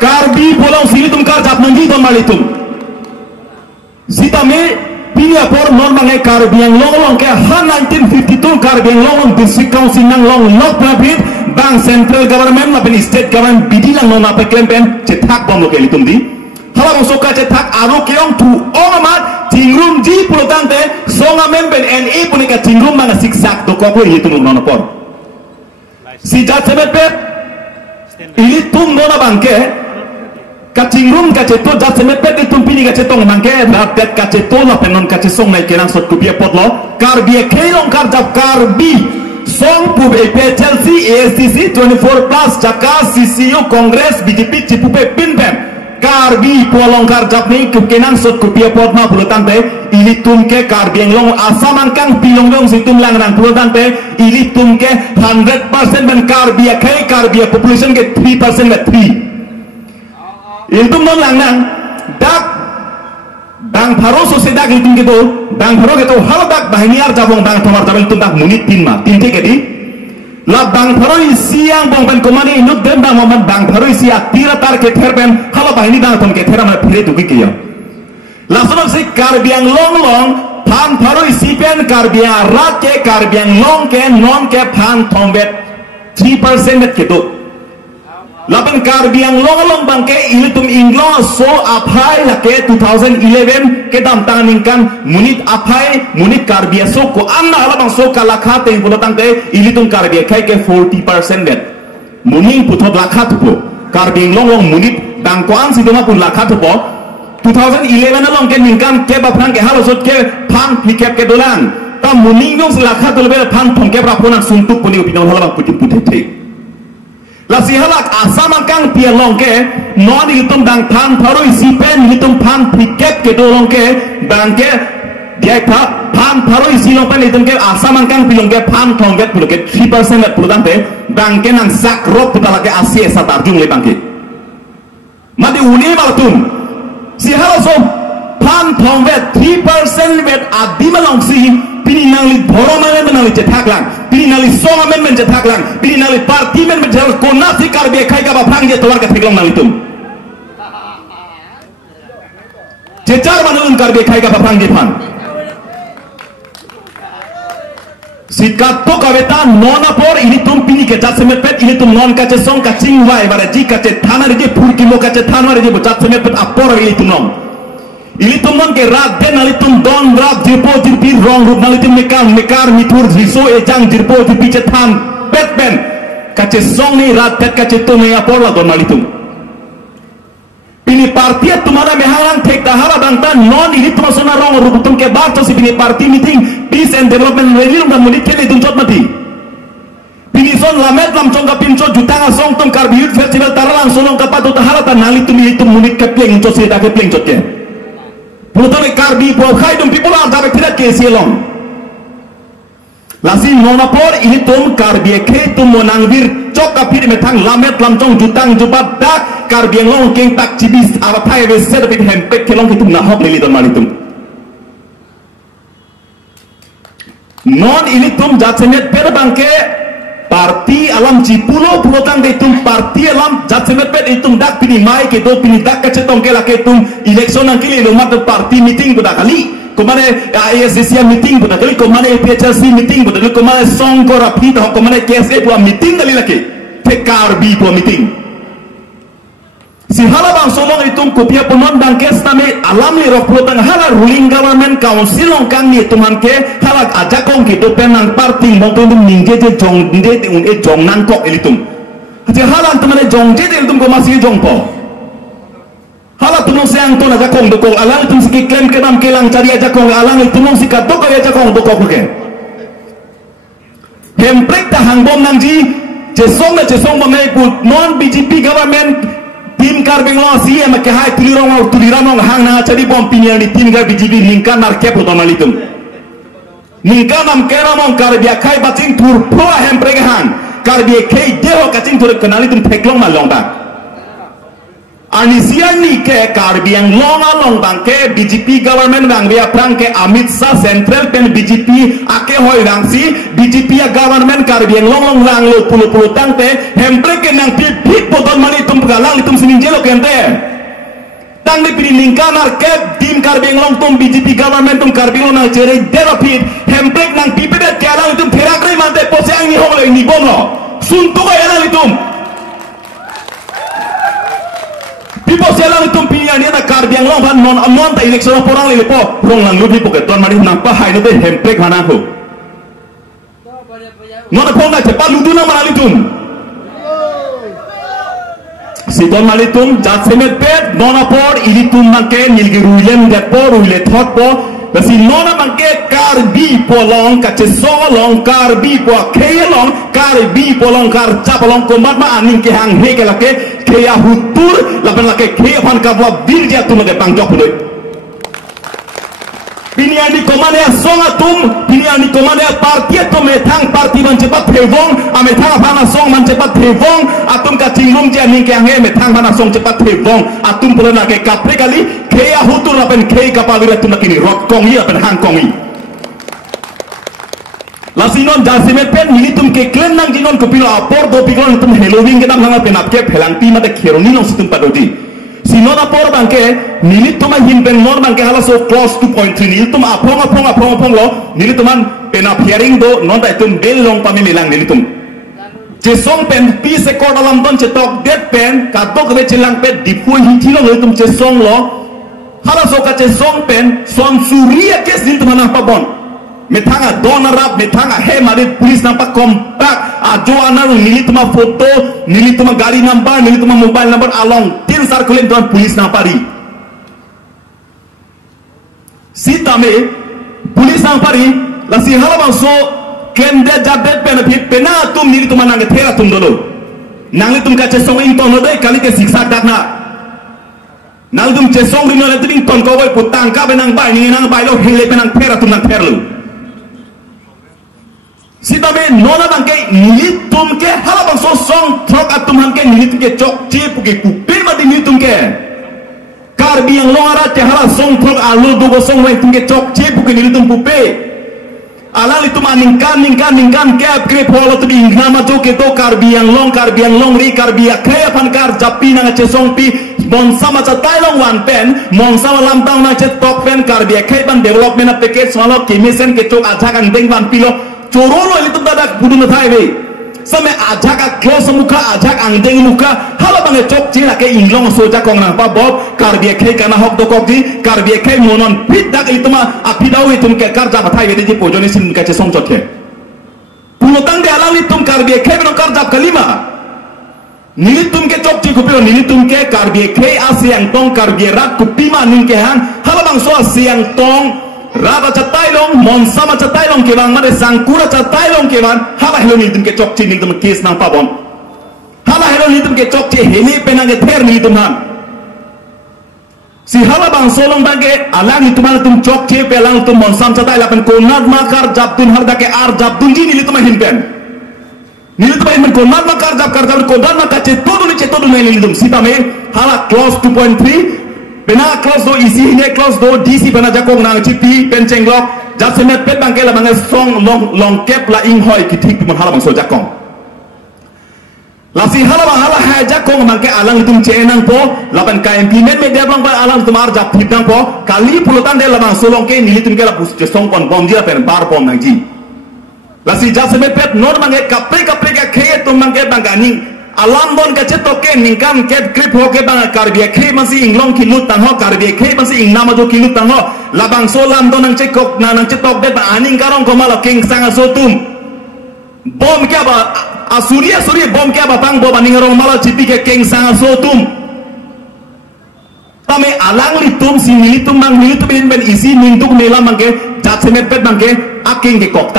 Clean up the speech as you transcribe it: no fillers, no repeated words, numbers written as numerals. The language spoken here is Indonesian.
Karbi bolong sini tum kar jap nangi don malitum sitame pinya por non mangai Karbi yang long ke han 1952 Karbi yang long district council nang long lok prabit bang central government maupun state government bidilang non apa kempen cetak bom lokal itum di halang soka cetak aro keong tu omat tingrum ji pulotante songa memben NE punika tingrum mana siksak dokoko itum non por si jat sebet ini tum nona bangke kacingrum kaceto jat semepet itu pini kacetong bangke ratet kaceto la penon kacesong naik kenang sot kubia potlo Karbi kelong karjap Karbi song pub Chelsea ASTC 24 plus Jaka CCU Kongres BJP Cipupe Pinpem Karbi polong karjap ni kenang sot kubia potma bulutan pe ini tumke Karbi yang long asamangkang pilong situm langrang bulutan pe ini tumke 100% ben Karbi Karbi population ke 3% ke 3 itu non langnang dak dang pharo sosedak itung gitu dang pharo gitu hal dak bahiniar jabong dang thamar jabel itu dak munit tinma tinte kedi la dang pharo isiang bong ben komani inut dem bang momen dang pharo isia tira tar ke therben hal bahini dang tom ke thera ma phire duki kiya la sono si Karbi yang long phan pharo isi pen Karbi rat ke Karbi yang long ke non ke phan thombet 3% ke do lapan Karbi yang long bangke ini tum inglo so apai lake 2011 ke dam tanganingkan munit apai munit Karbi so ko anna alabang so kalakha te bulotang te ini tum Karbi kai ke 40% det muning puthot lakha tupo Karbi long munit dang ko an sidoma pun lakha tupo 2011 long ke ningkan ke bapran ke halo sot ke phan pikep ke dolan ta muning long lakha tulbe phan thong ke braponan suntuk puni opinion halabang putin puthe lasi halak asamang kang pialong ke non hitung dang phan pharo isipen hitung phan pikep ke dolong ke bangke dia phan pharo isilong pen hitung ke asamang kang pilong ke phan thongget pulo ke 3% at pulo dante bangke nang sakrop putala ke asi esa tarjung le bangke mati uni malatum si halaso phan thongget 3% bet adimalong si pini nangli boromen menali cetak lang pini nali songa men cetak lang pini nali parti men cetak kona si Karbi kai ka bapang je tawar ka theglong nali tum cecar manulun Karbi kai ka bapang je phan sikat to kaveta nona por ini tum pini ke jat semepet ini tum non ka song ka chingwai bara ji ka che thana re je phurki mo ka che thana re je jat semepet apor ini tum nom ini tumon ke rat den nali tum don rat jirpo jirpi rong rup nali tum mekar mitur riso ejang jirpo jirpi cetan betben kace song ni rat bet kace tum ya porla don nali tum ini parti tumara mehalang tek tahara bangtan non ini tum sona rong rup tum ke barto si ini parti meeting peace and development review dan munit kele tum jot mati ini son lamet lam chonga pincho jutanga song tum Karbi youth festival taralang sonong kapatu tahara tan nali tum ini tum munit ke pleng jot se da ke pleng jot ke Pulutone Karbi po khai dum people are jabe thirat ke sielong lasi monopor ini tum Karbi ke tum monangvir chok kapir metang lamet lamtong jutang jubat dak Karbi long king tak cibis arapai be sedapit hempek kelong kitum nahok lili don malitum non ini tum jatsemet per bangke parti alam cipulo pulotang de tum parti alam jatsemet pet itum dak pini mai ke do pini dak kacetong ke lake tum election nang kili lo mat parti meeting budak kali komane ASCC meeting budak kali komane PHC meeting budak kali komane song ko rapid ho komane KSA pu meeting kali lake te Karbi pu meeting si halabang somong itum kopia penon bang kes tame alam li rok pulotang hala ruling government council ong kang ni tuman ke hala ajakong ki do penang parti mongko dum ningge je jong de un e jong nang kok elitum ati hala tumane jong je elitum ko masih jong po hala tunong seang to na jakong do ko alang tum siki klaim ke nam kelang cari ajakong alang tunong sika do ko ajakong do ko ke hemprek ta hangbom nang ji je song ba me put non BJP government tim Karbi lo si em ke hai tulirong hang na chadi bom pinya ni tim ga BJP ningkan nar ke puto malitum ningkan nam kera mong Karbi khai bacing tur pro hem preg hang Karbi khai deho kacing tur kenali tum theklong malong ba Anisia ni ke Karbiang long bangke BJP government bang dia prang ke Amit Shah Central pen BJP ake hoi bang si BJP ya government Karbiang long lang lo puluh tang te hemple ke nang pip botol mani tum galang itum sininjelo kente tang ni pini lingkanar ke tim Karbiang long tum BJP government tum Karbiang long nang cere derapit hemple nang pipe de galang itum terakre mante pose ang ni hole ni bono suntu ka yalang itum Pipo selang itu pilihan dia nak Karbiang long kan non tak election orang lele po rong lang lubi poket tuan mari nampak hai itu hemplek mana aku non apa nak cepat ludu nama nalitum si tuan malitum jat semet pet non apa ilitum mangke nilgi ruyen depo rule thot po Kasi nona mangke Karbi polong kaceso long Karbi po kaya long Karbi polong karca polong kombat ma aning ke hang he ke lake kaya hutur lapan lake kaya pan kabwa birja tu mage pangjok puloi pilihan di komanda song atum pilihan di komanda parti atum metang parti mencepat hevong ametang pana song mencepat hevong atum kacingrum je aning ke hang he metang pana song cepat hevong atum puloi lake kapre kali kaya hutur lapan kaya kapalira tu nakini rot kongi lapan hang kongi lasinon jasimet pen militum ke klen nang jinon kupilo apor do piglon tum Halloween ke nam hanga penap ke phelang pi mate kheroni nong situm padoti sinon apor bangke militum himpen nor bangke hala so close 2.3 militum apong lo milituman penap hearing do non dai tum bel long pami milang militum jesong pen pi sekor dalam ton cetok det pen katok re cilang pen dipu hitilo militum jesong lo hala so ka jesong pen som suria kes din tumana pabon metanga donarap metanga he mari police nampak kompak ajo anar nilituma foto nilituma gari number nilituma mobile number along tin circulate don police nampari sitame police nampari lasi halabang so kende jabet benefit pena tum nilituma nang thera tum dolo nanglitum ka chesong in tono dei kali ke siksa dakna naltum chesong dino le tin ton ko boy putang ka benang bai ni nang bai lo hele benang thera tum nang therlu sitame nona bangke nilitum ke halabang so song trok atum hanke nilitum ke chok chipu ke kupe mati nilitum ke Karbi yang lora ke hala song trok alu dugo song wai tum ke chok chipu ke nilitum pupe ala litum ningkan ke apre polo tu nama jo ke to Karbi yang long ri Karbi akre pan kar japi nang che song pi monsa macha tailong wan pen monsa lam tang na che tok pen Karbi akre pan development package solo kemisen ke chok aja kan deng wan pilo Corolo itu dadak budu nathai be sampai ajak close muka ajak angdeng muka hala bange chok cina ke inglong soja kong nang pa bob Karbi ke kana hok do kokdi Karbi ke monon pidak itu ma apidau itu ke karja bathai be di pojoni sin ka che song chothe punotang de alang itum Karbi ke no karja kalima nilitum ke chok chi kupio nilitum ke Karbi ke asiang tong Karbi rat kupima ning ke hang hala bang so asiang tong Raba catailong, monsama catailong kewan, made sangkura catailong kewan, hala hello nilitum ke chok chi nilitum kes nang pabon, hala hello nilitum ke chok chi heli penang ke ther nilitum han. Si hala bang solong bangke alang nilitum nilitum chok chi pelang nilitum monsam catail apen konat makar jabdun harda ke ar jabdun ji nilitum hinpen. Nilitum hinpen konat makar jab konat makar cetodu nilitum. Sitame hala close 2.3. Pena close do isi hine close do DC pena jakong nang cipi pencenglok jasemet pet bangke la bangai song long cap la ing hoi kitik pun hala bang so jakong lasi hala ha jakong bangke alang itum cenang po lapan KMP met media bang ba alang tumar jap hidang po kali pulutan de la bang solong ke nilitum ke la bus song kon bom dia pen bar bom nang ji lasi jasemet pet nor bangke kapre ke khe tum bangke bangani alam bon kace toke ningkan ket grip hoke bang Karbi ke masih inglong kilut tan ho Karbi ke masih ing nama jo kilut tan ho labang solam don nang cekok nang cetok de ba aning karong ko malo king sanga sotum bom ke ba asuri bom ke ba tang bo baning rong malo cipi ke king sanga sotum tame alang litum si militum mang militum ben isi ninduk melam bangke jat semet pet bangke aking ke kok